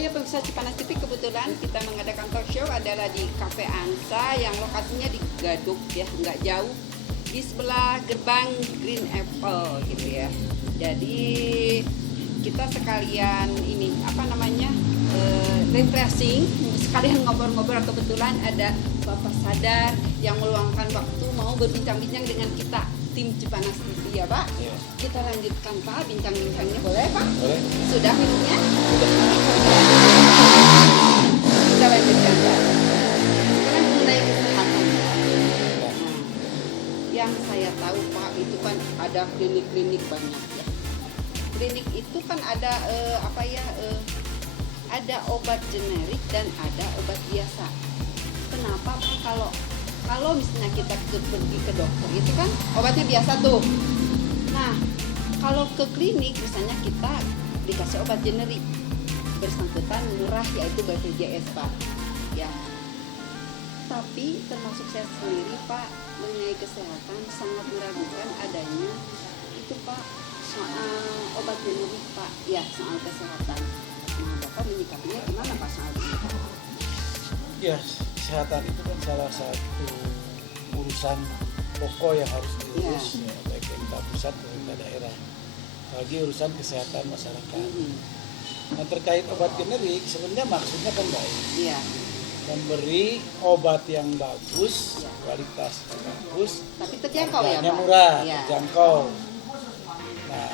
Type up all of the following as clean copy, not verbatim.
ya pemirsa Cipanas TV, kebetulan kita mengadakan talk show adalah di Cafe Ansa yang lokasinya di Gadok ya, nggak jauh di sebelah gerbang Green Apple gitu ya. Jadi kita sekalian ini refreshing, sekalian ngobrol-ngobrol. Kebetulan ada Bapak Sadar yang meluangkan waktu mau berbincang-bincang dengan kita tim Cipanas TV ya Pak. Iya. Kita lanjutkan Pak bincang-bincangnya, boleh Pak? Boleh. Sudah minumnya? Kita lanjutkan Pak. Sekarang mengenai kesehatan Pak. Nah, yang saya tahu Pak itu kan ada klinik-klinik banyak ya. Klinik itu kan ada ada obat generik dan ada obat biasa. Kenapa Pak kalau misalnya kita pergi ke dokter itu kan obatnya biasa tuh. Nah, kalau ke klinik misalnya kita dikasih obat generik bersangkutan murah yaitu BPJS Pak. Ya. Tapi termasuk saya sendiri Pak mengenai kesehatan sangat meragukan adanya itu Pak soal obat generik Pak. Ya, soal kesehatan. Nah, Bapak menyikapinya gimana Pak soal ini Pak? Ya, kesehatan itu kan salah satu urusan pokok yang harus diurus ya, baik pemerintah pusat pemerintah daerah. Bagi urusan kesehatan masyarakat. Nah, terkait obat generik sebenarnya maksudnya kan baik. Iya. Memberi obat yang bagus, kualitas yang bagus, Tapi terjangkau ya harganya Pak? murah, Iya. terjangkau. Nah,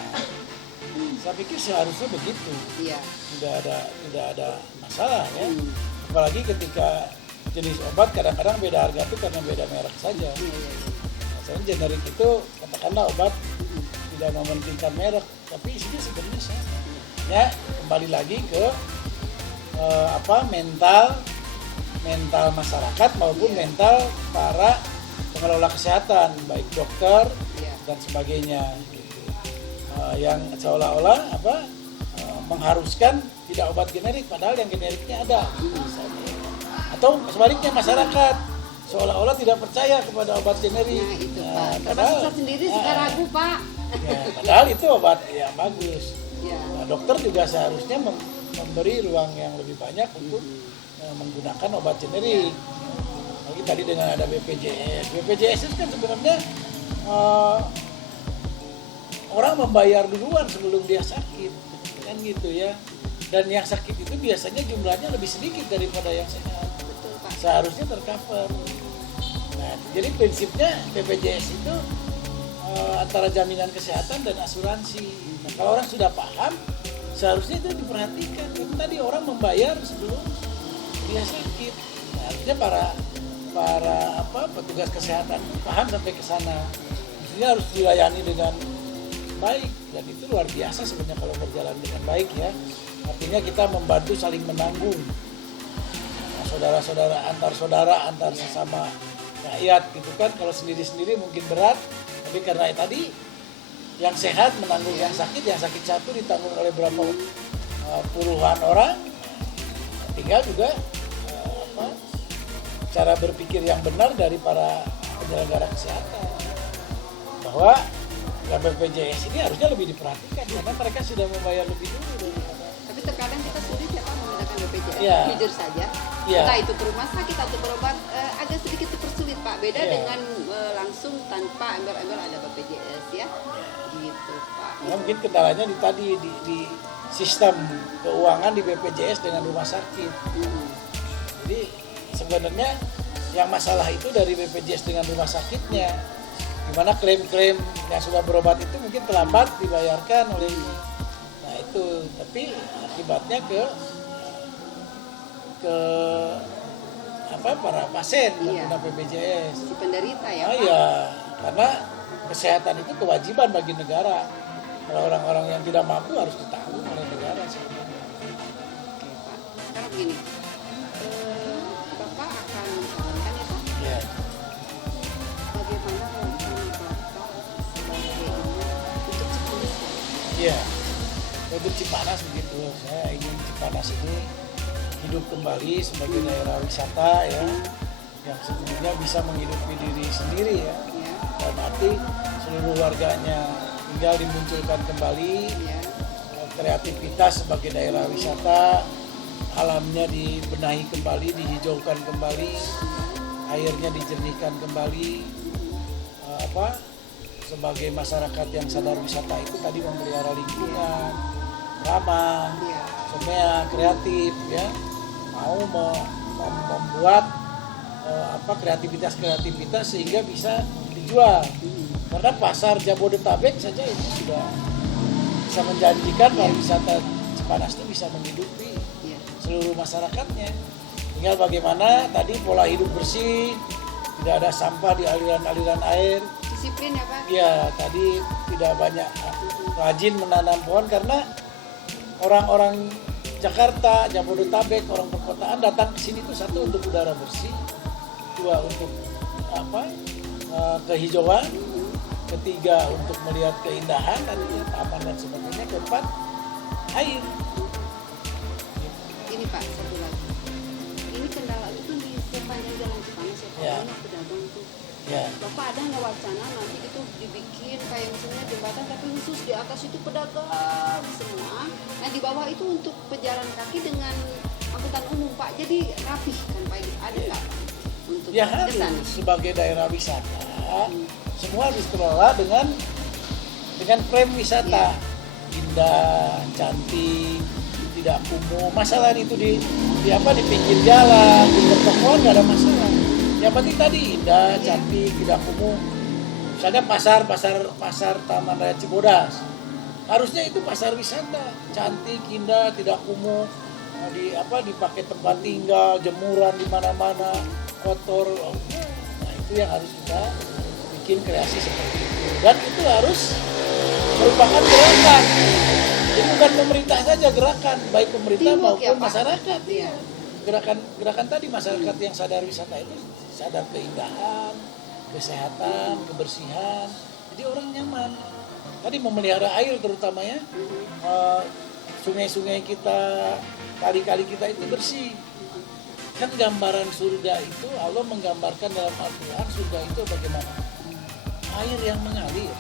saya pikir seharusnya begitu. Iya. Tidak ada masalah ya. Apalagi ketika jenis obat kadang-kadang beda harga itu karena beda merek saja. Iya. Misalnya generik itu katakanlah obat tidak mementingkan merek, tapi isinya sebenarnya sama. Ya, kembali lagi ke mental masyarakat maupun mental para pengelola kesehatan, baik dokter dan sebagainya. Gitu. Yang seolah-olah mengharuskan tidak obat generik, padahal yang generiknya ada. Misalnya. Atau sebaliknya masyarakat seolah-olah tidak percaya kepada obat generik. Nah itu Pak, termasuk saya sendiri suka ragu Pak. Ya, padahal itu obat yang bagus. Ya. Nah, dokter juga seharusnya memberi ruang yang lebih banyak untuk menggunakan obat generik. Lagi tadi dengan ada BPJS. BPJS itu kan sebenarnya orang membayar duluan sebelum dia sakit, kan gitu ya. Dan yang sakit itu biasanya jumlahnya lebih sedikit daripada yang sehat. Betul Pak. Seharusnya tercover. Nah, jadi prinsipnya BPJS itu antara jaminan kesehatan dan asuransi. Nah, kalau orang sudah paham, seharusnya itu diperhatikan. Karena tadi orang membayar sebelum dia sakit. Nah, artinya para petugas kesehatan paham sampai ke sana. Maksudnya harus dilayani dengan baik, dan itu luar biasa sebenarnya kalau berjalan dengan baik ya. Artinya kita membantu saling menanggung. Nah, saudara-saudara, antar sesama rakyat gitu kan. Kalau sendiri-sendiri mungkin berat, tapi karena tadi yang sehat menanggung yang sakit satu ditanggung oleh berapa puluhan orang. Tinggal juga cara berpikir yang benar dari para penyelenggara kesehatan bahwa BPJS ini harusnya lebih diperhatikan karena mereka sudah membayar lebih dulu. Tapi terkadang kita sulit ya Pak menggunakan BPJS. Ya. Jujur saja. Ya. Entah itu ke rumah sakit atau berobat agak sedikit dipersulit Pak. Beda Ya. dengan langsung tanpa embel-embel ada BPJS ya. Gitu Pak. Nah, mungkin kendalanya di sistem keuangan di BPJS dengan rumah sakit. Jadi sebenarnya yang masalah itu dari BPJS dengan rumah sakitnya. Gimana klaim-klaim yang sudah berobat itu mungkin terlambat dibayarkan oleh nah itu, tapi akibatnya ke para pasien pengguna BPJS. Si penderita ya Pak. Iya, karena kesehatan itu kewajiban bagi negara. Kalau orang-orang yang tidak mampu harus ditanggung oleh negara sebenarnya. Oke Pak. Sekarang begini. Bapak akan mensarankan ya Pak. Ya. Bagaimana rencana Bapak sebagai untuk Cipanas? Iya, untuk Cipanas begitu. Saya ingin Cipanas ini hidup kembali sebagai daerah wisata ya, yang sesungguhnya bisa menghidupi diri sendiri ya. Dalam arti seluruh warganya tinggal dimunculkan kembali kreativitas sebagai daerah wisata, alamnya dibenahi kembali, dihijaukan kembali, airnya dijernihkan kembali. Sebagai masyarakat yang sadar wisata itu tadi memelihara lingkungan, ramah, semua kreatif ya, mau membuat kreativitas sehingga bisa dijual. Karena pasar Jabodetabek saja itu sudah bisa menjanjikan pariwisata Cipanas itu bisa menghidupi seluruh masyarakatnya. Tinggal bagaimana tadi pola hidup bersih, tidak ada sampah di aliran-aliran air. Disiplin ya Pak? Ya, tadi tidak banyak rajin menanam pohon karena orang-orang Jakarta, Jabodetabek, orang perkotaan datang ke sini tuh satu untuk udara bersih, dua untuk kehijauan, ketiga untuk melihat keindahan tadinya taman dan sebagainya, keempat air. Ini Pak, satu lagi. Ini kendala itu di sepanjang jalan Cipanas ya Pak, banyak pedagang tuh. Ya. Bapak ada nggak wacana nanti itu dibikin kayak misalnya jembatan tapi khusus di atas itu pedagang semua, nah di bawah itu untuk pejalan kaki dengan angkutan umum Pak, jadi rapih kan Pak, ada nggak Pak untuk Ya harus kesana? sebagai daerah wisata semua harus dikelola dengan frame wisata indah, cantik, tidak kumuh. Masalah itu di pinggir jalan, di pertokoan nggak ada masalah. Yang penting tadi indah, cantik, tidak kumuh. Misalnya pasar Taman Raya Cibodas, harusnya itu pasar wisata, cantik, indah, tidak kumuh. Dipakai tempat tinggal, jemuran di mana-mana, kotor. Nah itu yang harus kita bikin kreasi seperti itu. Dan itu harus merupakan gerakan. Jadi bukan pemerintah saja gerakan, baik pemerintah maupun masyarakat. Iya. Gerakan tadi masyarakat yang sadar wisata itu sadar keindahan, kesehatan, kebersihan. Jadi orang nyaman. Tadi memelihara air terutama ya. Sungai-sungai kita, kali-kali kita itu bersih. Kan gambaran surga itu Allah menggambarkan dalam Al-Quran surga itu bagaimana? Air yang mengalir.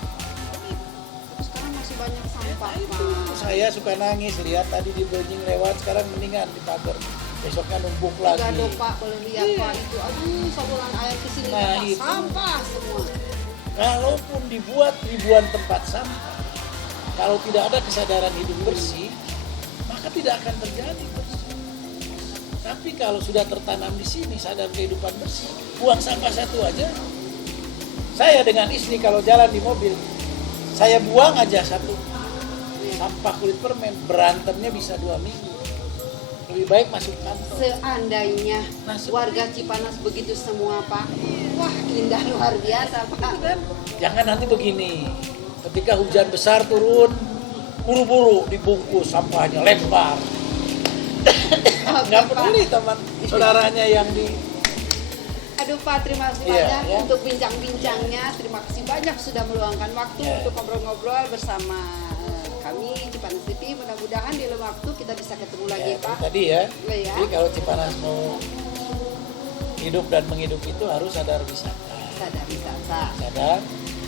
Sekarang masih banyak sampah Pak. Saya suka nangis lihat tadi di Beijing lewat, sekarang mendingan di pagar. Besoknya numpuk lagi. Gado Pak, kalau lihat Pak itu, aduh saluran air ke sini Nah, Pak, itu. sampah semua. Kalaupun dibuat ribuan tempat sampah, kalau tidak ada kesadaran hidup bersih, maka tidak akan terjadi bersih. Tapi kalau sudah tertanam di sini sadar kehidupan bersih, buang sampah satu aja. Saya dengan istri kalau jalan di mobil, saya buang aja satu sampah kulit permen, berantemnya bisa 2 minggu. Lebih baik masuk kantor. Seandainya warga Cipanas begitu semua Pak, wah indah luar biasa Pak. Jangan nanti begini, ketika hujan besar turun, buru-buru dibungkus sampahnya, lempar. Nggak peduli teman saudaranya yang di... Aduh Pak, terima kasih banyak untuk bincang-bincangnya. Terima kasih banyak sudah meluangkan waktu untuk ngobrol-ngobrol bersama kami Cipanas TV. Mudah-mudahan di lain waktu kita bisa ketemu lagi Pak. Tadi ya. Ya. Jadi kalau Cipanas mau hidup dan menghidupi itu harus sadar wisata. Sadar wisata. Sadar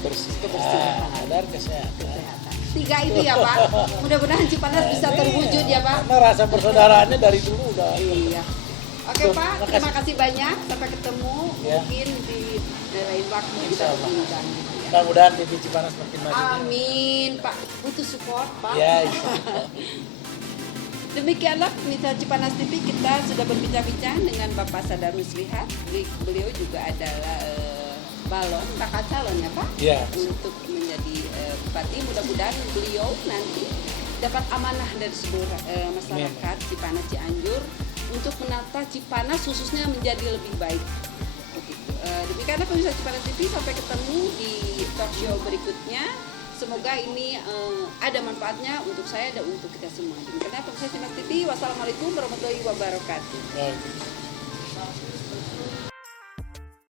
bersih. Kebersihan. Sadar kesehatan. 3 itu ya Pak. Mudah-mudahan Cipanas bisa terwujud ya Pak. Karena rasa persaudaraannya dari dulu udah. Iya. Oke Pak, terima kasih banyak. Sampai ketemu mungkin di lain waktu kita berbincang. Mudah-mudahan TV Cipanas makin maju. Amin Pak. Butuh support Pak. Ya. Demikianlah pemirsa Cipanas TV, kita sudah berbincang-bincang dengan Bapak Sadarus Lihat. Beliau juga adalah bakal calon ya Pak, untuk menjadi bupati. Mudah-mudahan beliau nanti dapat amanah dari seluruh masyarakat Cipanas Cianjur untuk menata Cipanas khususnya menjadi lebih baik. Demikianlah pemirsa Cipanas TV, sampai ketemu di talk show berikutnya. Semoga ini ada manfaatnya untuk saya dan untuk kita semua. Demikianlah pemirsa Cipanas TV. Wassalamualaikum warahmatullahi wabarakatuh.